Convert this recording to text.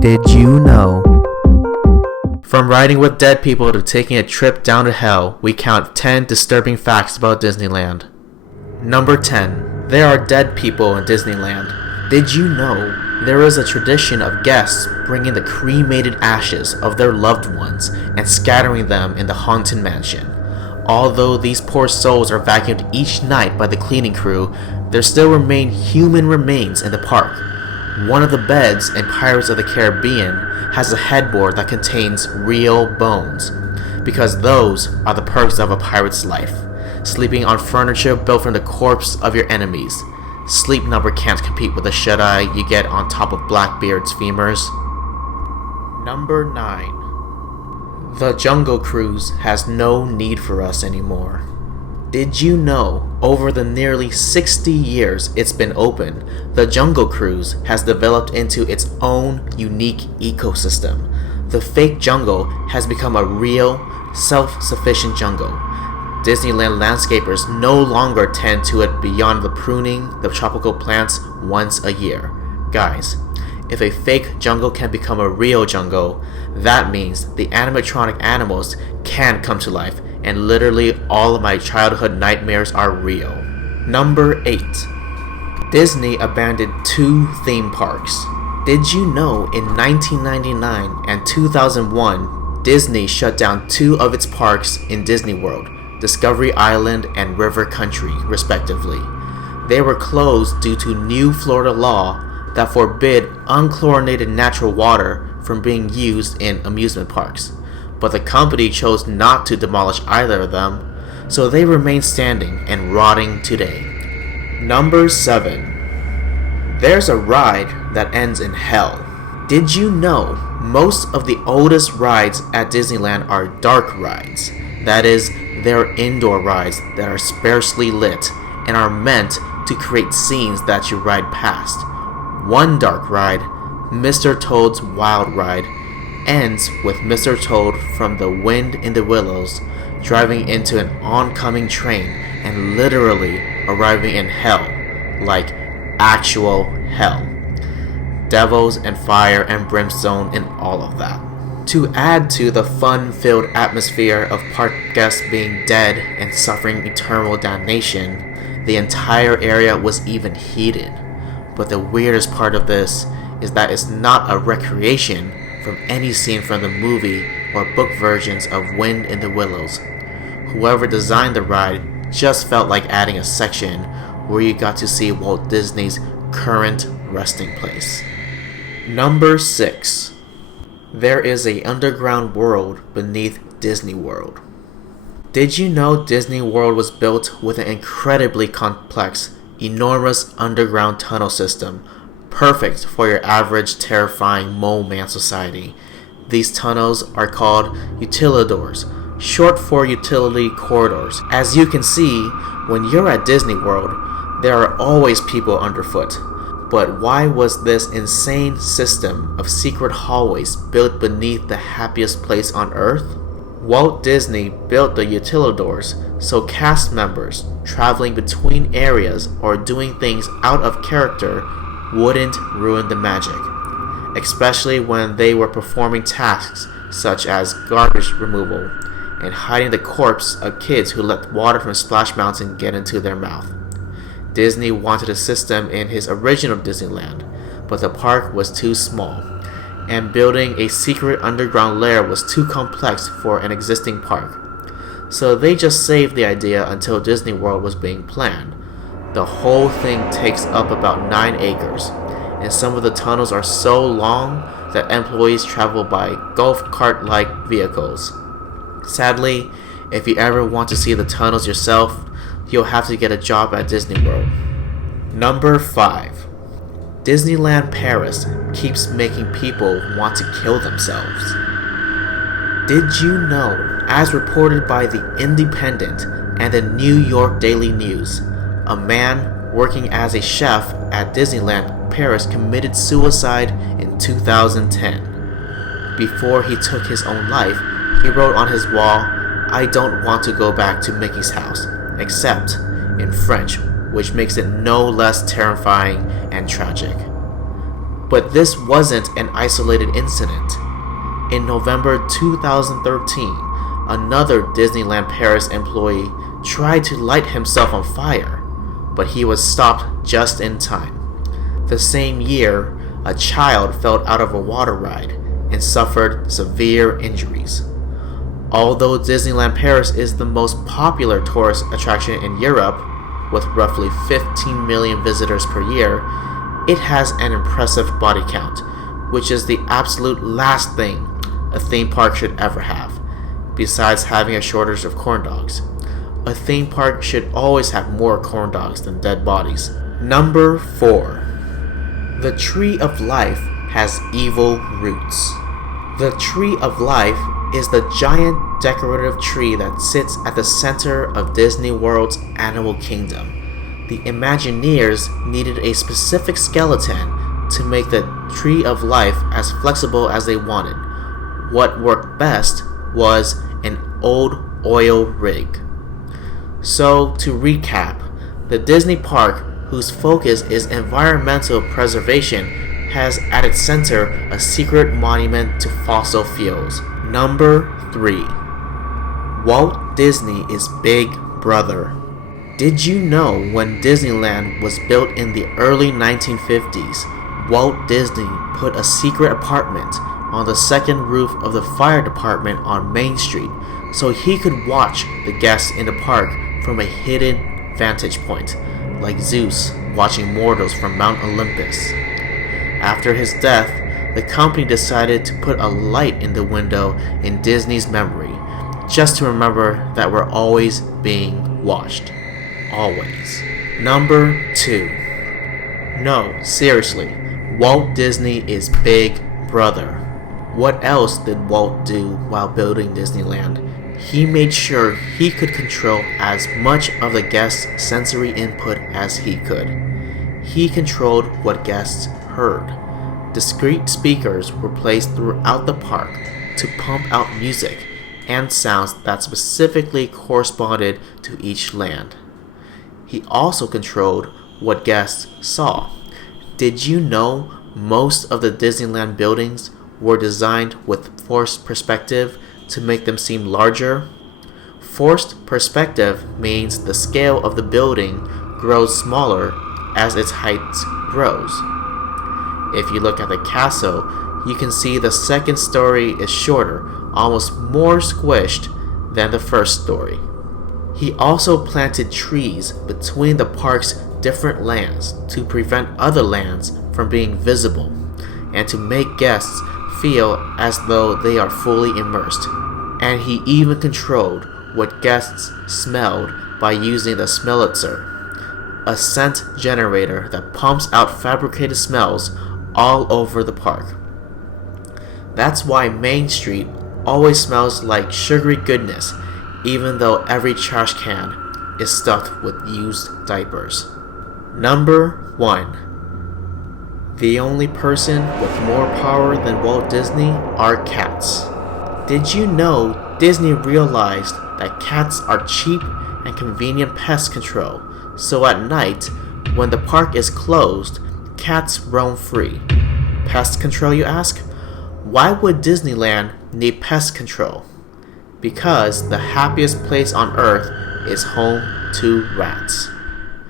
Did you know? From riding with dead people to taking a trip down to hell, we count 10 disturbing facts about Disneyland. Number 10. There are dead people in Disneyland. Did you know there is a tradition of guests bringing the cremated ashes of their loved ones and scattering them in the haunted mansion? Although these poor souls are vacuumed each night by the cleaning crew, there still remain human remains in the park. One of the beds in Pirates of the Caribbean has a headboard that contains real bones, because those are the perks of a pirate's life. Sleeping on furniture built from the corpse of your enemies. Sleep Number can't compete with the shut-eye you get on top of Blackbeard's femurs. Number 9. The Jungle Cruise has no need for us anymore. Did you know, over the nearly 60 years it's been open, the Jungle Cruise has developed into its own unique ecosystem. The fake jungle has become a real, self-sufficient jungle. Disneyland landscapers no longer tend to it beyond the pruning the tropical plants once a year. Guys, if a fake jungle can become a real jungle, that means the animatronic animals can come to life, and literally all of my childhood nightmares are real. Number 8. Disney abandoned 2 theme parks. Did you know in 1999 and 2001, Disney shut down 2 of its parks in Disney World, Discovery Island and River Country, respectively. They were closed due to new Florida law that forbid unchlorinated natural water from being used in amusement parks. But the company chose not to demolish either of them, so they remain standing and rotting today. Number 7. There's a ride that ends in hell. Did you know most of the oldest rides at Disneyland are dark rides? That is, they're indoor rides that are sparsely lit and are meant to create scenes that you ride past. One dark ride, Mr. Toad's Wild Ride, ends with Mr. Toad from The Wind in the Willows driving into an oncoming train and literally arriving in hell, like actual hell. Devils and fire and brimstone and all of that. To add to the fun-filled atmosphere of park guests being dead and suffering eternal damnation, the entire area was even heated. But the weirdest part of this is that it's not a recreation from any scene from the movie or book versions of Wind in the Willows. Whoever designed the ride just felt like adding a section where you got to see Walt Disney's current resting place. Number 6. There is an underground world beneath Disney World. Did you know Disney World was built with an incredibly complex, enormous underground tunnel system, perfect for your average terrifying mole man society? These tunnels are called utilidors, short for utility corridors. As you can see, when you're at Disney World, there are always people underfoot. But why was this insane system of secret hallways built beneath the happiest place on Earth? Walt Disney built the utilidors so cast members traveling between areas or doing things out of character wouldn't ruin the magic, especially when they were performing tasks such as garbage removal and hiding the corpse of kids who let water from Splash Mountain get into their mouth. Disney wanted a system in his original Disneyland, but the park was too small, and building a secret underground lair was too complex for an existing park. So they just saved the idea until Disney World was being planned. The whole thing takes up about 9 acres, and some of the tunnels are so long that employees travel by golf cart-like vehicles. Sadly, if you ever want to see the tunnels yourself, you'll have to get a job at Disney World. Number 5. Disneyland Paris keeps making people want to kill themselves. Did you know, as reported by The Independent and the New York Daily News, a man working as a chef at Disneyland Paris committed suicide in 2010. Before he took his own life, he wrote on his wall, "I don't want to go back to Mickey's house, except, in French, which makes it no less terrifying and tragic. But this wasn't an isolated incident. In November 2013, another Disneyland Paris employee tried to light himself on fire, but he was stopped just in time. The same year, a child fell out of a water ride and suffered severe injuries. Although Disneyland Paris is the most popular tourist attraction in Europe, with roughly 15 million visitors per year, it has an impressive body count, which is the absolute last thing a theme park should ever have, besides having a shortage of corn dogs. A theme park should always have more corn dogs than dead bodies. Number 4. The Tree of Life has evil roots. The Tree of Life is the giant decorative tree that sits at the center of Disney World's Animal Kingdom. The Imagineers needed a specific skeleton to make the Tree of Life as flexible as they wanted. What worked best was an old oil rig. So, to recap, the Disney park, whose focus is environmental preservation, has at its center a secret monument to fossil fuels. Number 3. Walt Disney is Big Brother. Did you know when Disneyland was built in the early 1950s, Walt Disney put a secret apartment on the second roof of the fire department on Main Street so he could watch the guests in the park from a hidden vantage point, like Zeus watching mortals from Mount Olympus. After his death, the company decided to put a light in the window in Disney's memory, just to remember that we're always being watched. Always. Number 2. No, seriously, Walt Disney is Big Brother. What else did Walt do while building Disneyland? He made sure he could control as much of the guests' sensory input as he could. He controlled what guests heard. Discrete speakers were placed throughout the park to pump out music and sounds that specifically corresponded to each land. He also controlled what guests saw. Did you know most of the Disneyland buildings were designed with forced perspective to make them seem larger? Forced perspective means the scale of the building grows smaller as its height grows. If you look at the castle, you can see the second story is shorter, almost more squished than the first story. He also planted trees between the park's different lands to prevent other lands from being visible and to make guests feel as though they are fully immersed. And he even controlled what guests smelled by using the Smellitzer, a scent generator that pumps out fabricated smells all over the park. That's why Main Street always smells like sugary goodness, even though every trash can is stuffed with used diapers. Number 1. The only person with more power than Walt Disney are cats. Did you know Disney realized that cats are cheap and convenient pest control, so at night, when the park is closed, cats roam free? Pest control, you ask? Why would Disneyland need pest control? Because the happiest place on earth is home to rats.